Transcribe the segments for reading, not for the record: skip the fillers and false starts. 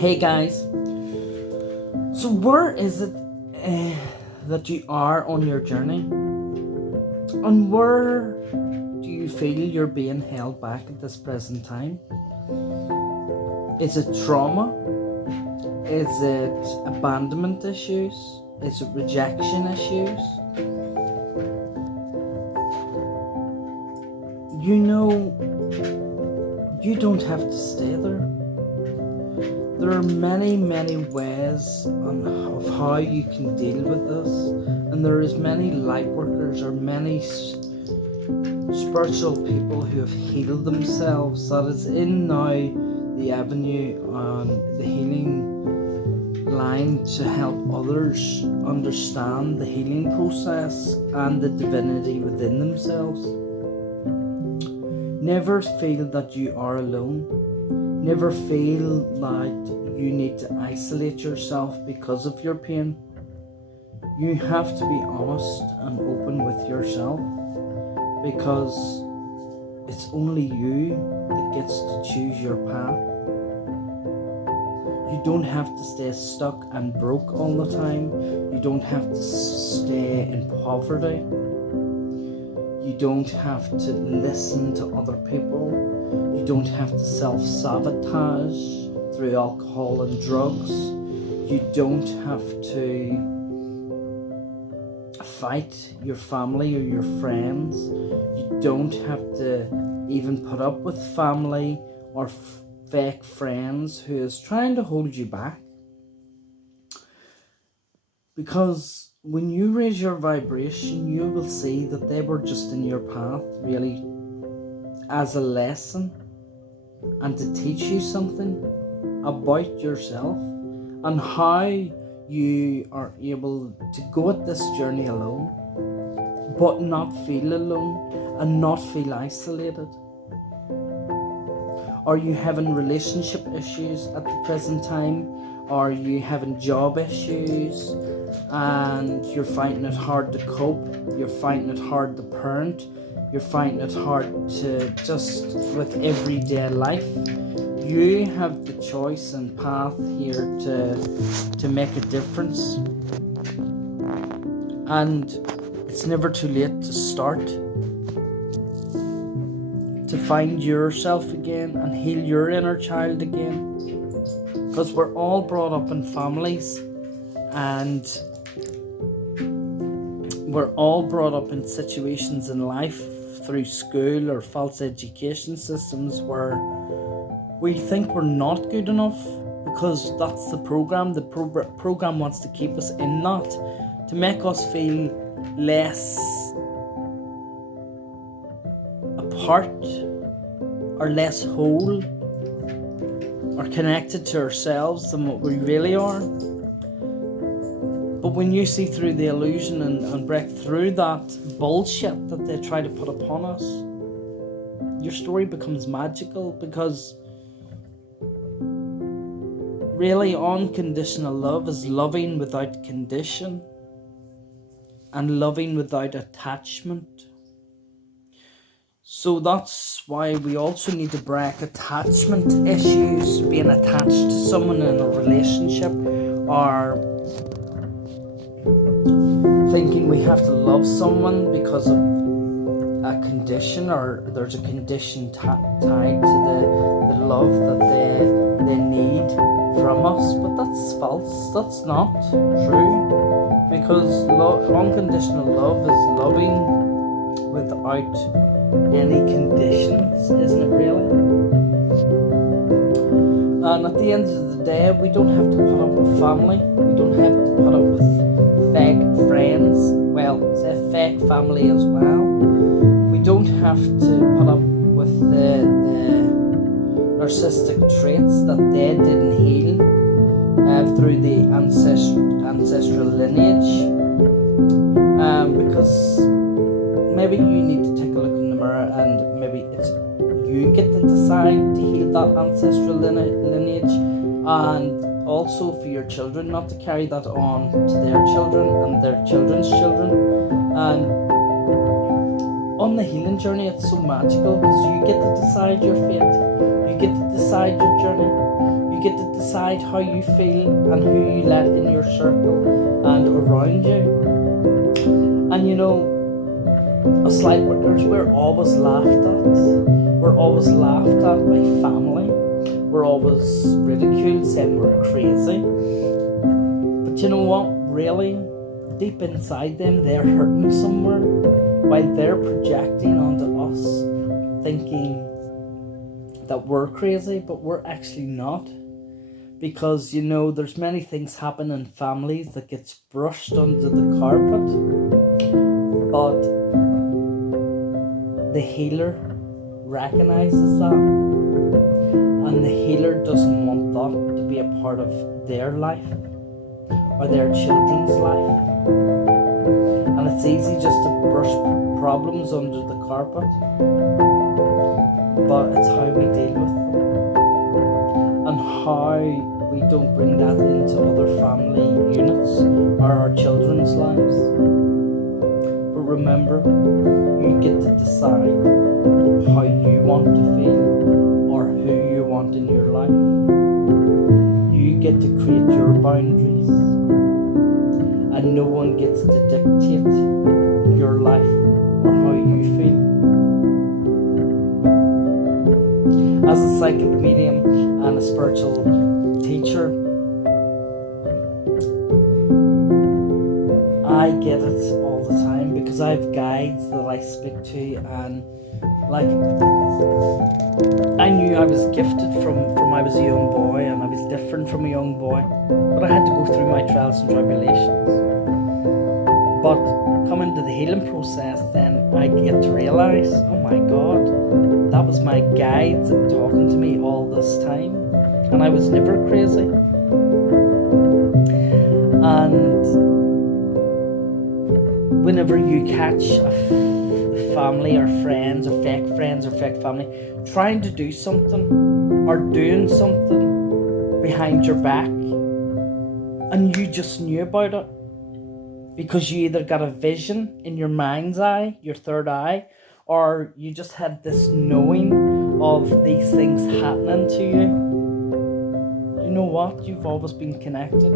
Hey guys, so where is it that you are on your journey? And where do you feel you're being held back at this present time? Is it trauma? Is it abandonment issues? Is it rejection issues? You know, you don't have to stay there. There are many ways of how you can deal with this, and there is many light workers or many spiritual people who have healed themselves. That is in now the avenue on the healing line to help others understand the healing process and the divinity within themselves. Never feel that you are alone. Never feel that you need to isolate yourself because of your pain. You have to be honest and open with yourself, because it's only you that gets to choose your path. You don't have to stay stuck and broke all the time. You don't have to stay in poverty. You don't have to listen to other people. You don't have to self-sabotage through alcohol and drugs. You don't have to fight your family or your friends. You don't have to even put up with family or fake friends who is trying to hold you back. Because when you raise your vibration, you will see that they were just in your path really as a lesson and to teach you something about yourself and how you are able to go at this journey alone, but not feel alone and not feel isolated. Are you having relationship issues at the present time? Are you having job issues and you're finding it hard to cope? You're finding it hard to parent? You're finding it hard to just with everyday life? You have the choice and path here to make a difference. And it's never too late to start, to find yourself again and heal your inner child again. Because we're all brought up in families, and we're all brought up in situations in life through school or false education systems where we think we're not good enough, because that's the program. The program wants to keep us in that, to make us feel less apart or less whole or connected to ourselves than what we really are. But when you see through the illusion and break through that bullshit that they try to put upon us, your story becomes magical, because really unconditional love is loving without condition and loving without attachment. So that's why we also need to break attachment issues, being attached to someone in a relationship, or thinking we have to love someone because of a condition, or there's a condition tied to the love that they need from us. But that's false. That's not true, because unconditional love is loving without any conditions, isn't it really? And at the end of the day, we don't have to put up with family. We don't have to put up with fake friends. Well, say fake family as well. We don't have to put up with the narcissistic traits that they didn't heal through the ancestral lineage. Because maybe you need to take a look in the mirror, and maybe it's you get to decide to heal that ancestral lineage, and also for your children not to carry that on to their children and their children's children. And on the healing journey, it's so magical, because you get to decide your fate, you get to decide your journey, you You get to decide how you feel and who you let in your circle and around you. And you know, as light workers, we're always laughed at. We're always laughed at by family. We're always ridiculed, saying we're crazy. But you know what? Really, deep inside them, they're hurting somewhere while they're projecting onto us, thinking that we're crazy, but we're actually not. Because, you know, there's many things happen in families that gets brushed under the carpet, but the healer recognizes that, and the healer doesn't want that to be a part of their life or their children's life. And it's easy just to brush problems under the carpet, but it's how we deal with them and how we don't bring that into other family units or our children's lives. But remember, you get to decide how you want to feel or who you want in your life. You get to create your boundaries, and no one gets to dictate your life or how you feel. As a psychic medium and a spiritual teacher, I get it all the time because I have guides that I speak to, and like, I knew I was gifted from I was a young boy, and I was different from a young boy, but I had to go through my trials and tribulations. But coming to the healing process, then I get to realize, oh my God, that was my guides talking to me all this time, and I was never crazy. And whenever you catch a family or friends or fake family trying to do something or doing something behind your back, and you just knew about it because you either got a vision in your mind's eye, your third eye, or you just had this knowing of these things happening to you, you know what? You've always been connected.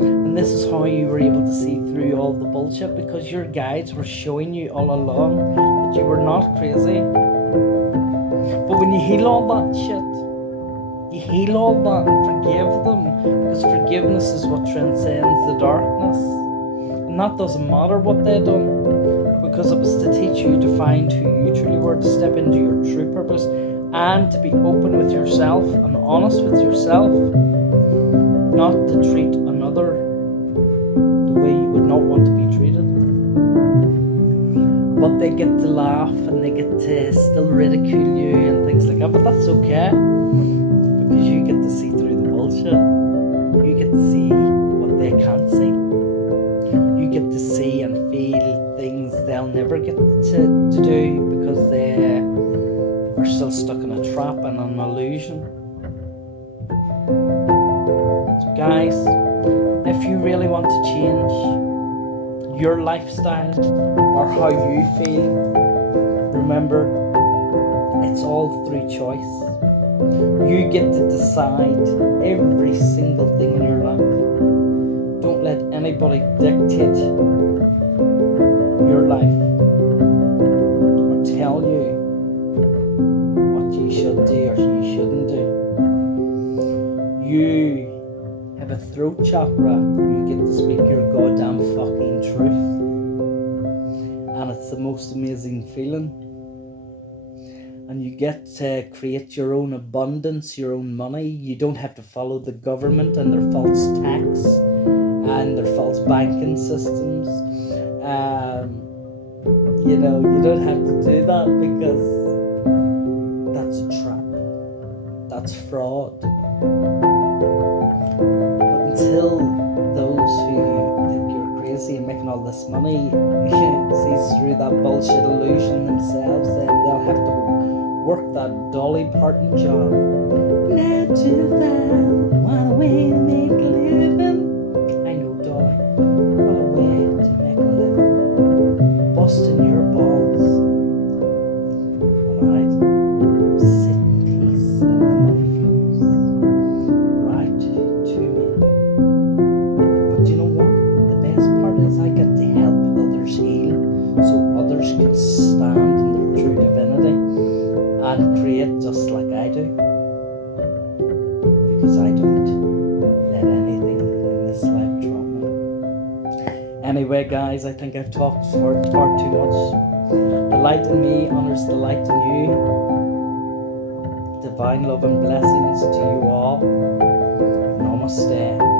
And this is how you were able to see through all the bullshit, because your guides were showing you all along that you were not crazy. But when you heal all that shit, you heal all that and forgive them, because forgiveness is what transcends the darkness. And that doesn't matter what they done, because it was to teach you to find who you truly were, to step into your true purpose, and to be open with yourself and honest with yourself, not to treat another the way you would not want to be treated. But they get to laugh and they get to still ridicule you and things like that, but that's okay, because you get to see through the bullshit. You get to see what they can't see. You get to see and feel things they'll never get to do, because they are still stuck in a trap and an illusion. So guys, if you really want to change your lifestyle or how you feel, remember, it's all through choice. You get to decide every single thing in your life. Don't let anybody dictate your life or tell you what you should do or you shouldn't do. You have a throat chakra. You get to speak your goddamn fucking truth. And it's the most amazing feeling. And you get to create your own abundance, your own money. You don't have to follow the government and their false tax and their false banking systems. You know, you don't have to do that, because that's a trap. That's fraud. But until those who think you're crazy and making all this money sees through that bullshit illusion themselves, then they'll have to work that Dolly Parton job. 9 to 5, what a way to make a living. I know, Dolly, what a way to make a living. Busting your balls. Alright? Sit in peace and the money flows. do. Because I don't let anything in this life drop me. Anyway, guys, I think I've talked for far too much. The light in me honors the light in you. Divine love and blessings to you all. Namaste.